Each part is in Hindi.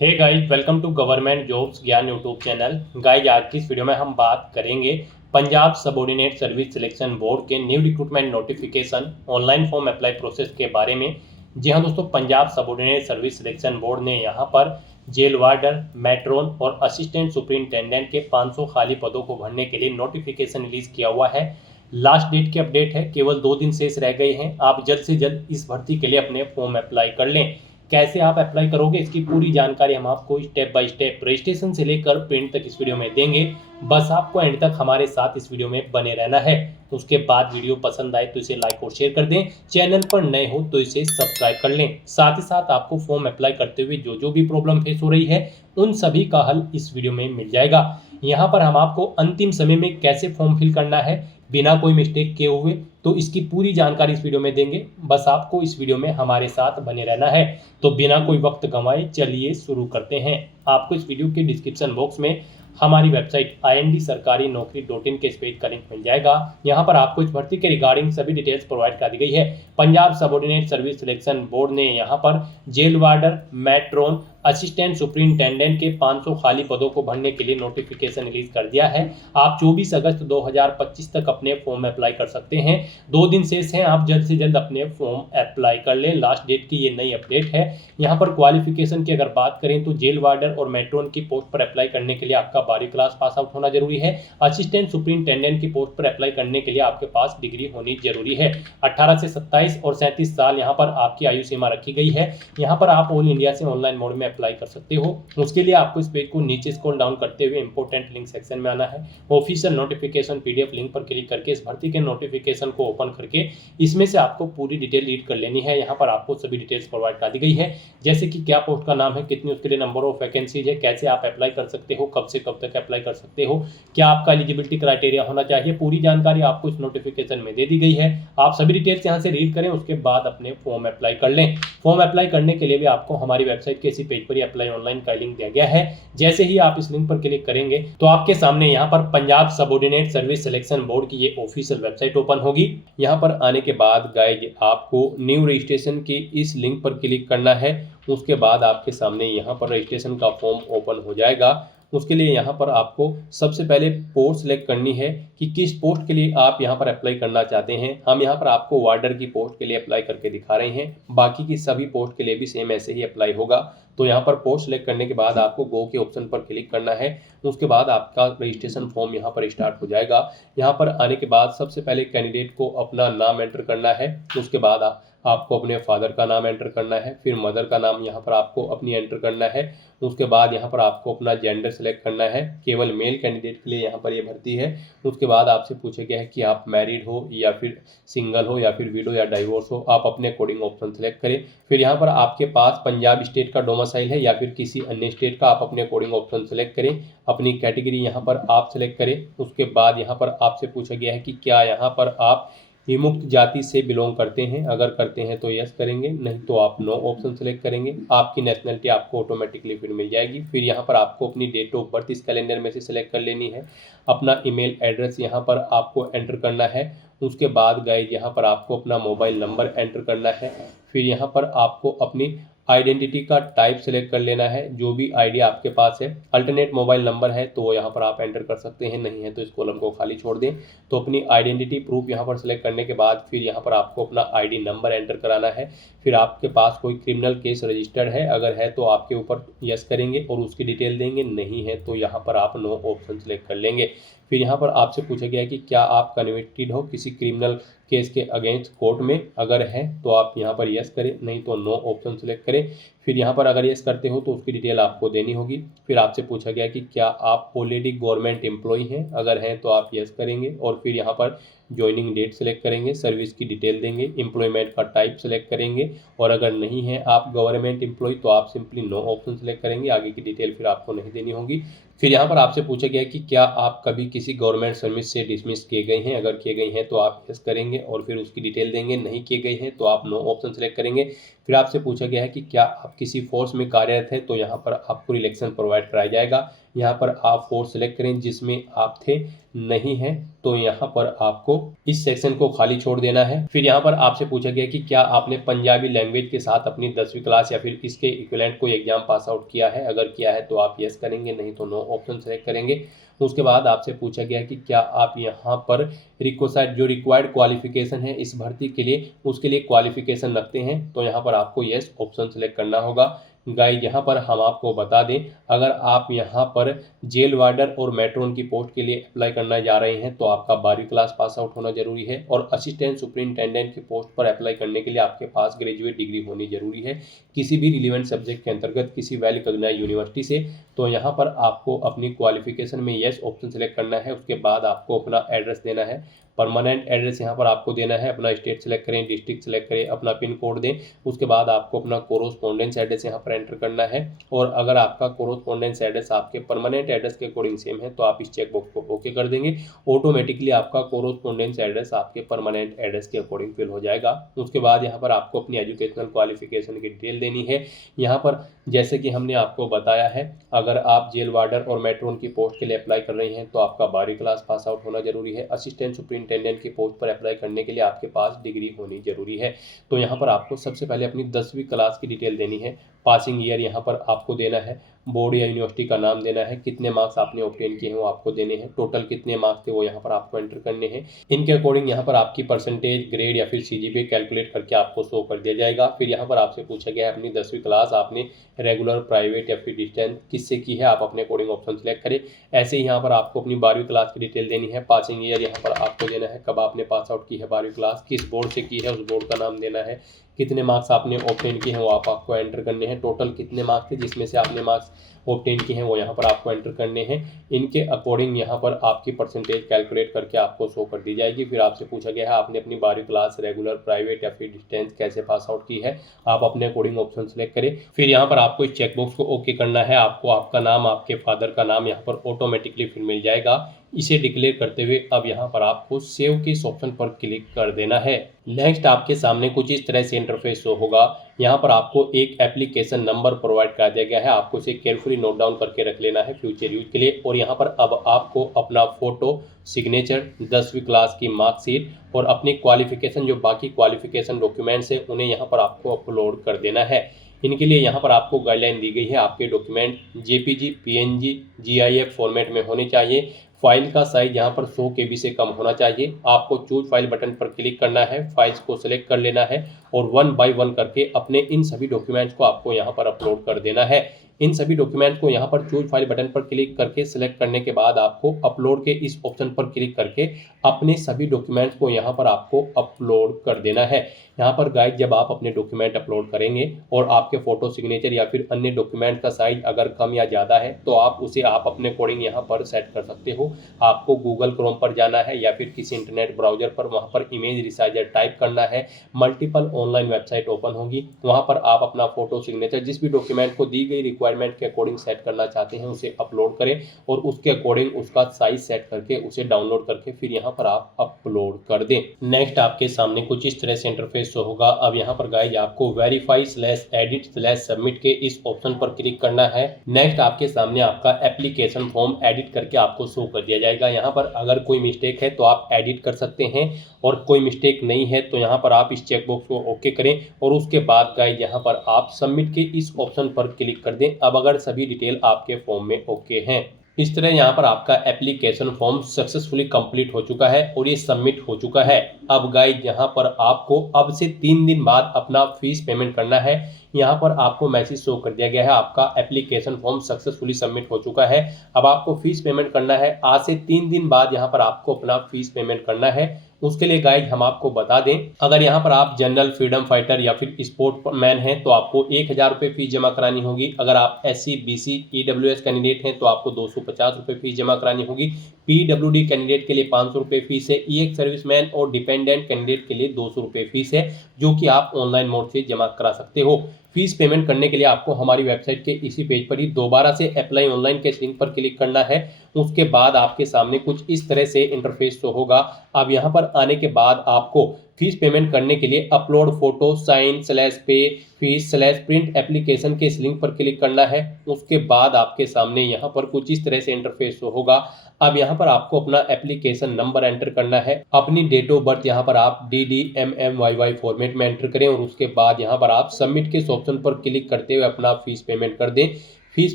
Hey guys, welcome to government jobs Gyan YouTube channel. Guys, आज की इस वीडियो में हम बात करेंगे Punjab subordinate service selection board के new recruitment notification online form apply process के बारे में। जी हाँ दोस्तों, Punjab subordinate service selection board ने यहाँ पर जेल वार्डर, मैट्रोन और असिस्टेंट सुपरिंटेंडेंट के 500 खाली पदों को भरने के लिए नोटिफिकेशन रिलीज किया हुआ है। लास्ट डेट की अपडेट है, केवल 2 दिन शेष रह गए हैं। आप जल्द से जल्द इस भर्ती के लिए अपने फॉर्म अप्लाई कर लें। कैसे आप अप्लाई करोगे, इसकी पूरी जानकारी हम आपको स्टेप बाय स्टेप रजिस्ट्रेशन से लेकर प्रिंट तक इस वीडियो में देंगे। बस आपको एंड तक हमारे साथ इस वीडियो में बने रहना है। तो उसके बाद वीडियो पसंद आए तो इसे लाइक और शेयर कर दें। चैनल पर नए हो तो इसे सब्सक्राइब कर लें। साथ ही साथ आपको फॉर्म अप्लाई करते हुए जो जो भी प्रॉब्लम फेस हो रही है उन सभी का हल इस वीडियो में मिल जाएगा। यहाँ पर हम आपको अंतिम समय में कैसे फॉर्म फिल करना है बिना कोई मिस्टेक किए हुए, तो इसकी पूरी जानकारी इस वीडियो में देंगे। बस आपको इस वीडियो में हमारे साथ बने रहना है। तो बिना कोई वक्त गंवाए चलिए शुरू करते हैं। आपको इस वीडियो के डिस्क्रिप्शन बॉक्स में हमारी वेबसाइट indSarkari-Naukri.in के इस पेज का लिंक मिल जाएगा। यहाँ पर आपको इस भर्ती के रिगार्डिंग सभी डिटेल्स प्रोवाइड कर दी गई है। Punjab subordinate service selection board ने यहाँ पर jail warder, matron, assistant superintendent के 500 खाली पदों को भरने के लिए नोटिफिकेशन रिलीज कर दिया है। आप 24 अगस्त 2025 तक अपने फॉर्म अप्लाई कर सकते हैं। 2 दिन शेष हैं, आप जल्द से जल्द अपने फॉर्म अप्लाई कर लें। लास्ट डेट की ये नई अपडेट है। यहाँ पर क्वालिफिकेशन की अगर बात करें तो जेल वार्डर और मैट्रोन की पोस्ट पर अप्लाई करने के लिए आपका 12वीं क्लास पास आउट होना जरूरी है। असिस्टेंट सुपरिंटेंडेंट की पोस्ट पर अप्लाई करने के लिए आपके पास डिग्री होनी जरूरी है। 18 से 27 और 37 साल यहाँ पर आपकी आयु सीमा रखी गई है। यहाँ पर आप ऑल इंडिया से ऑनलाइन मोड में अप्लाई कर सकते हो। उसके लिए आपको इस पेज को नीचे स्क्रॉल डाउन करते हुए इंपोर्टेंट लिंक सेक्शन में आना है। ऑफिशियल नोटिफिकेशन पीडीएफ लिंक पर क्लिक करके इस भर्ती के नोटिफिकेशन को ओपन करके इसमें से आपको पूरी डिटेल रीड कर लेनी है। यहाँ पर आपको सभी डिटेल्स प्रोवाइड कर दी गई है, जैसे कि क्या पोस्ट का नाम है, कितनी उसके लिए नंबर ऑफ वैकेंसीज है, कैसे आप अप्लाई कर सकते हो, कब से कब तक अप्लाई कर सकते हो, क्या आपका एलिजिबिलिटी क्राइटेरिया होना चाहिए। पूरी जानकारी आपको इस नोटिफिकेशन में दे दी गई है। आप सभी डिटेल्स यहाँ से रीड करें, उसके बाद अपने फॉर्म अप्लाई कर लें। फॉर्म अप्लाई करने के लिए भी आपको हमारी वेबसाइट के इसी पेज पर अप्लाई ऑनलाइन का लिंक दिया गया है। जैसे ही आप इस लिंक पर क्लिक करेंगे तो आपके सामने यहाँ पर Punjab subordinate service selection board की ये ऑफिशियल वेबसाइट ओपन होगी। यहाँ पर आने के बाद गाइज आपको न्यू रजिस्ट्रेशन की इस लिंक पर क्लिक करना है। उसके बाद आपके सामने यहाँ पर रजिस्ट्रेशन का फॉर्म ओपन हो जाएगा। उसके लिए यहाँ पर आपको सबसे पहले पोस्ट सेलेक्ट करनी है कि किस पोस्ट के लिए आप यहाँ पर अप्लाई करना चाहते हैं। हम यहाँ पर आपको वार्डर की पोस्ट के लिए अप्लाई करके दिखा रहे हैं, बाकी की सभी पोस्ट के लिए भी सेम ऐसे ही अप्लाई होगा। तो यहाँ पर पोस्ट सेलेक्ट करने के बाद आपको गो के ऑप्शन पर क्लिक करना है। उसके बाद आपका रजिस्ट्रेशन फॉर्म यहाँ पर स्टार्ट हो जाएगा। यहाँ पर आने के बाद सबसे पहले कैंडिडेट को अपना नाम एंटर करना है। उसके बाद आपको अपने फादर का नाम एंटर करना है, फिर मदर का नाम यहाँ पर आपको अपनी एंटर करना है। उसके बाद यहाँ पर आपको अपना जेंडर सेलेक्ट करना है। केवल मेल कैंडिडेट के लिए यहाँ पर ये भर्ती है। उसके बाद आपसे पूछा गया है कि आप मैरिड हो या फिर सिंगल हो या फिर विडो या डाइवोर्स हो। आप अपने अकॉर्डिंग ऑप्शन सेलेक्ट करें। फिर यहाँ पर आपके पास पंजाब स्टेट का डोमिसाइल है या फिर किसी अन्य स्टेट का, आप अपने अकॉर्डिंग ऑप्शन सेलेक्ट करें। अपनी कैटेगरी यहाँ पर आप सेलेक्ट करें। उसके बाद यहाँ पर आपसे पूछा गया है कि क्या यहाँ पर आप विमुक्त जाति से बिलोंग करते हैं। अगर करते हैं तो यस करेंगे, नहीं तो आप नो ऑप्शन सेलेक्ट करेंगे। आपकी नेशनलिटी आपको ऑटोमेटिकली फिर मिल जाएगी। फिर यहाँ पर आपको अपनी डेट ऑफ बर्थ इस कैलेंडर में से सिलेक्ट कर लेनी है। अपना ईमेल एड्रेस यहाँ पर आपको एंटर करना है। उसके बाद गाइज यहाँ पर आपको अपना मोबाइल नंबर एंटर करना है। फिर यहाँ पर आपको अपनी आइडेंटिटी का टाइप सेलेक्ट कर लेना है, जो भी आईडी आपके पास है। अल्टरनेट मोबाइल नंबर है तो वो यहाँ पर आप एंटर कर सकते हैं, नहीं है तो इस कॉलम को खाली छोड़ दें। तो अपनी आइडेंटिटी प्रूफ यहाँ पर सेलेक्ट करने के बाद फिर यहाँ पर आपको अपना आईडी नंबर एंटर कराना है। फिर आपके पास कोई क्रिमिनल केस रजिस्टर्ड है, अगर है तो आपके ऊपर यस करेंगे और उसकी डिटेल देंगे, नहीं है तो यहाँ पर आप नो ऑप्शन सेलेक्ट कर लेंगे। फिर यहाँ पर आपसे पूछा गया है कि क्या आप कन्विक्टेड हो किसी क्रिमिनल केस के अगेंस्ट कोर्ट में। अगर है तो आप यहाँ पर यस करें, नहीं तो नो ऑप्शन सेलेक्ट करें। फिर यहाँ पर अगर यस करते हो तो उसकी डिटेल आपको देनी होगी। फिर आपसे पूछा गया कि क्या आप ऑलरेडी गवर्नमेंट एम्प्लॉय हैं। अगर हैं तो आप यस करेंगे और फिर यहाँ पर ज्वाइनिंग डेट सेलेक्ट करेंगे, सर्विस की डिटेल देंगे, एम्प्लॉयमेंट का टाइप सेलेक्ट करेंगे। और अगर नहीं है आप गवर्नमेंट एम्प्लॉय तो आप सिंपली नो ऑप्शन सेलेक्ट करेंगे, आगे की डिटेल फिर आपको नहीं देनी होगी। फिर यहाँ पर आपसे पूछा गया कि क्या आप कभी किसी गवर्नमेंट सर्विस से डिसमिस किए गए हैं। अगर किए गए हैं तो आप यस करेंगे और फिर उसकी डिटेल देंगे, नहीं किए गए हैं तो आप नो ऑप्शन सेलेक्ट करेंगे। फिर आपसे पूछा गया है कि क्या आप किसी फोर्स में कार्यरत हैं, तो यहाँ पर आपको रिलेक्शन प्रोवाइड कराया जाएगा। यहाँ पर आप फोर्स सेलेक्ट करें जिसमें आप थे, नहीं है तो यहाँ पर आपको इस सेक्शन को खाली छोड़ देना है। फिर यहाँ पर आपसे पूछा गया कि क्या आपने पंजाबी लैंग्वेज के साथ अपनी 10वीं क्लास या फिर इसके इक्विवेलेंट कोई एग्जाम पास आउट किया है, अगर किया है तो आप यस करेंगे, नहीं तो नो ऑप्शन सेलेक्ट करेंगे। उसके बाद आपसे पूछा गया कि क्या आप यहाँ पर रिक्वेस्ट जो रिक्वायर्ड क्वालिफिकेशन है इस भर्ती के लिए, उसके लिए क्वालिफिकेशन रखते हैं, तो यहाँ पर आपको यस ऑप्शन सेलेक्ट करना होगा। गाइस यहाँ पर हम आपको बता दें, अगर आप यहाँ पर जेल वार्डर और मेट्रोन की पोस्ट के लिए अप्लाई करना जा रहे हैं तो आपका 12वीं क्लास पास आउट होना जरूरी है, और असिस्टेंट सुपरिटेंडेंट की पोस्ट पर अप्लाई करने के लिए आपके पास ग्रेजुएट डिग्री होनी जरूरी है किसी भी रिलेवेंट सब्जेक्ट के अंतर्गत किसी वेल रिकॉग्नाइज्ड यूनिवर्सिटी से। तो यहाँ पर आपको अपनी क्वालिफिकेशन में यस ऑप्शन सेलेक्ट करना है। उसके बाद आपको अपना एड्रेस देना है, परमानेंट एड्रेस यहाँ पर आपको देना है, अपना स्टेट सेलेक्ट करें, डिस्ट्रिक्ट सेलेक्ट करें, अपना पिन कोड दें। उसके बाद आपको अपना कोरोस्पोंडेंस एड्रेस यहाँ पर एंटर करना है, और अगर आपका कोरोस्पोंडेंस एड्रेस आपके परमानेंट एड्रेस के अकॉर्डिंग सेम है तो आप इस चेक बॉक्स को ओके कर देंगे। ऑटोमेटिकली आपका कोरोस्पोंडेंस एड्रेस आपके परमानेंट एड्रेस के अकॉर्डिंग फिल हो जाएगा। उसके बाद यहाँ पर आपको अपनी एजुकेशनल क्वालिफिकेशन की डिटेल देनी है। यहाँ पर जैसे कि हमने आपको बताया है, अगर आप जेल वार्डर और मेट्रोन की पोस्ट के लिए अप्लाई कर रहे हैं तो आपका 12वीं क्लास पास आउट होना जरूरी है। असिस्टेंट सुपरिटेंडेंट की पोस्ट पर अप्लाई करने के लिए आपके पास डिग्री होनी जरूरी है। तो यहाँ पर आपको सबसे पहले अपनी 10वीं क्लास की डिटेल देनी है, पासिंग ईयर यहाँ पर आपको देना है, बोर्ड या यूनिवर्सिटी का नाम देना है, कितने मार्क्स आपने ऑब्टेन किए हैं वो आपको देने हैं, टोटल कितने मार्क्स थे वो यहाँ पर आपको एंटर करने हैं। इनके अकॉर्डिंग यहाँ पर आपकी परसेंटेज, ग्रेड या फिर सीजीपीए कैलकुलेट करके आपको शो कर दिया जाएगा। फिर यहाँ पर आपसे पूछा गया है अपनी 10वीं क्लास आपने रेगुलर, प्राइवेट या फिर डिस्टेंस किससे की है, आप अपने अकॉर्डिंग ऑप्शन सेलेक्ट करें। ऐसे ही यहाँ पर आपको अपनी 12वीं क्लास की डिटेल देनी है, पासिंग ईयर यहाँ पर आपको देना है, कब आपने पास आउट की है 12वीं क्लास, किस बोर्ड से की है उस बोर्ड का नाम देना है, कितने मार्क्स आपने ऑब्टेन किए हैं वो आपको एंटर करने हैं, टोटल कितने मार्क्स थे जिसमें से आपने मार्क्स ऑब्टेन किए हैं वो यहाँ पर आपको एंटर करने हैं। इनके अकॉर्डिंग यहाँ पर आपकी परसेंटेज कैलकुलेट करके आपको शो कर दी जाएगी। फिर आपसे पूछा गया है आपने अपनी 12वीं क्लास रेगुलर, प्राइवेट या फिर डिस्टेंस कैसे पास आउट की है, आप अपने अकॉर्डिंग ऑप्शन सेलेक्ट करें। फिर यहाँ पर आपको इस चेकबॉक्स को ओके करना है। आपको आपका नाम, आपके फादर का नाम यहाँ पर ऑटोमेटिकली फिर मिल जाएगा। इसे डिक्लेयर करते हुए अब यहाँ पर आपको सेव के इस ऑप्शन पर क्लिक कर देना है। नेक्स्ट आपके सामने कुछ इस तरह से इंटरफेस शो होगा। यहाँ पर आपको एक एप्लीकेशन नंबर प्रोवाइड कर दिया गया है, आपको इसे केयरफुली नोट डाउन करके रख लेना है फ्यूचर यूज के लिए। और यहाँ पर अब आपको अपना फोटो, सिग्नेचर, 10वीं क्लास की मार्कशीट और अपनी क्वालिफिकेशन, जो बाकी क्वालिफिकेशन डॉक्यूमेंट्स है उन्हें यहाँ पर आपको अपलोड कर देना है। इनके लिए यहाँ पर आपको गाइडलाइन दी गई है, आपके document JPG, PNG, GIF format में होने चाहिए। फाइल का साइज यहाँ पर 100 KB से कम होना चाहिए। आपको चूज फाइल बटन पर क्लिक करना है, फाइल्स को सिलेक्ट कर लेना है और 1 बाय 1 करके अपने इन सभी डॉक्यूमेंट्स को आपको यहाँ पर अपलोड कर देना है। इन सभी डॉक्यूमेंट को यहाँ पर चूज फाइल बटन पर क्लिक करके सिलेक्ट करने के बाद आपको अपलोड के इस ऑप्शन पर क्लिक करके अपने सभी डॉक्यूमेंट्स को यहाँ पर आपको अपलोड कर देना है। यहाँ पर गाइस जब आप अपने डॉक्यूमेंट अपलोड करेंगे और आपके फोटो, सिग्नेचर या फिर अन्य डॉक्यूमेंट का साइज अगर कम या ज़्यादा है तो आप उसे आप अपने अकॉर्डिंग यहाँ पर सेट कर सकते हो। आपको गूगल क्रोम पर जाना है या फिर किसी इंटरनेट ब्राउजर पर, वहाँ पर इमेज रिसाइजर टाइप करना है, मल्टीपल ऑनलाइन वेबसाइट ओपन होगी, वहाँ पर आप अपना फोटो, सिग्नेचर, जिस भी डॉक्यूमेंट को दी गई रिक्वायरमेंट के अकॉर्डिंग सेट करना चाहते हैं उसे अपलोड करें और उसके अकॉर्डिंग उसका साइज सेट करके उसे डाउनलोड करके फिर यहाँ पर आप अपलोड कर दें। नेक्स्ट आपके सामने कुछ इस तरह से इंटरफेस शो होगा। अब यहाँ पर गाइस आपको verify/edit/submit के इस ऑप्शन पर क्लिक करना है। नेक्स्ट आपके सामने आपका एप्लीकेशन फॉर्म एडिट करके आपको शो कर दिया जाएगा। यहाँ पर अगर कोई मिस्टेक है तो आप एडिट कर सकते हैं और कोई मिस्टेक नहीं है तो यहाँ पर आप इस चेकबॉक्स को ओके करें और उसके बाद गाइस यहाँ पर आप सबमिट के इस ऑप्शन पर क्लिक कर दें। अब अगर सभी डिटेल आपके फॉर्म में ओके हैं, इस तरह यहाँ पर आपका एप्लीकेशन फॉर्म सक्सेसफुली कंप्लीट हो चुका है और ये सबमिट हो चुका है। अब गाइस यहाँ पर आपको अब से 3 दिन बाद अपना फीस पेमेंट करना है। यहाँ पर आपको मैसेज शो कर दिया गया है आपका एप्लीकेशन फॉर्म सक्सेसफुली सबमिट हो चुका है। अब आपको फीस पेमेंट करना है। आज से 3 दिन बाद यहाँ पर आपको अपना फीस पेमेंट करना है। उसके लिए गाइड हम आपको बता दें, अगर यहाँ पर आप जनरल, फ्रीडम फाइटर या फिर स्पोर्ट मैन हैं तो आपको 1000 रुपये फीस जमा करानी होगी। अगर आप SC, BC, EWS कैंडिडेट हैं तो आपको 250 रुपये फीस जमा करानी होगी। PWD कैंडिडेट के लिए 500 रुपये फीस है। EX सर्विसमैन और डिपेंडेंट कैंडिडेट के लिए 200 रुपये फीस है, जो कि आप ऑनलाइन मोड से जमा करा सकते हो। फीस पेमेंट करने के लिए आपको हमारी वेबसाइट के इसी पेज पर ही दोबारा से अप्लाई ऑनलाइन के लिंक पर क्लिक करना है। उसके बाद आपके सामने कुछ इस तरह से इंटरफेस शो होगा। अब यहाँ पर आने के बाद आपको फीस पेमेंट करने के लिए अपलोड फोटो साइन स्लैश पे फीस स्लैश प्रिंट एप्लीकेशन के इस लिंक पर क्लिक करना है। उसके बाद आपके सामने यहाँ पर कुछ इस तरह से इंटरफेस होगा। अब यहाँ पर आपको अपना एप्लीकेशन नंबर एंटर करना है, अपनी डेट ऑफ बर्थ यहाँ पर आप DDMMYY फॉर्मेट में एंटर करें और उसके बाद यहाँ पर आप सबमिट के ऑप्शन पर क्लिक करते हुए अपना फीस पेमेंट कर दें। फीस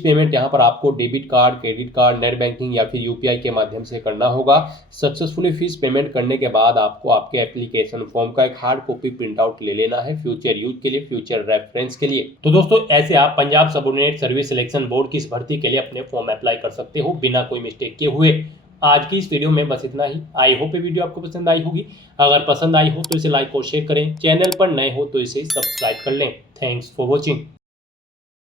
पेमेंट यहाँ पर आपको debit card, credit card, net banking या फिर UPI के माध्यम से करना होगा। सक्सेसफुली फीस पेमेंट करने के बाद आपको आपके एप्लीकेशन फॉर्म का एक हार्ड कॉपी प्रिंट आउट ले लेना है फ्यूचर यूज के लिए, फ्यूचर रेफरेंस के लिए। तो दोस्तों ऐसे आप Punjab subordinate service selection board की इस भर्ती के लिए अपने फॉर्म अप्लाई कर सकते हो बिना कोई मिस्टेक किए हुए। आज की इस वीडियो में बस इतना ही। आई होप ये वीडियो आपको पसंद आई होगी। अगर पसंद आई हो तो इसे लाइक और शेयर करें, चैनल पर नए हो तो इसे सब्सक्राइब कर लें। Thanks for watching.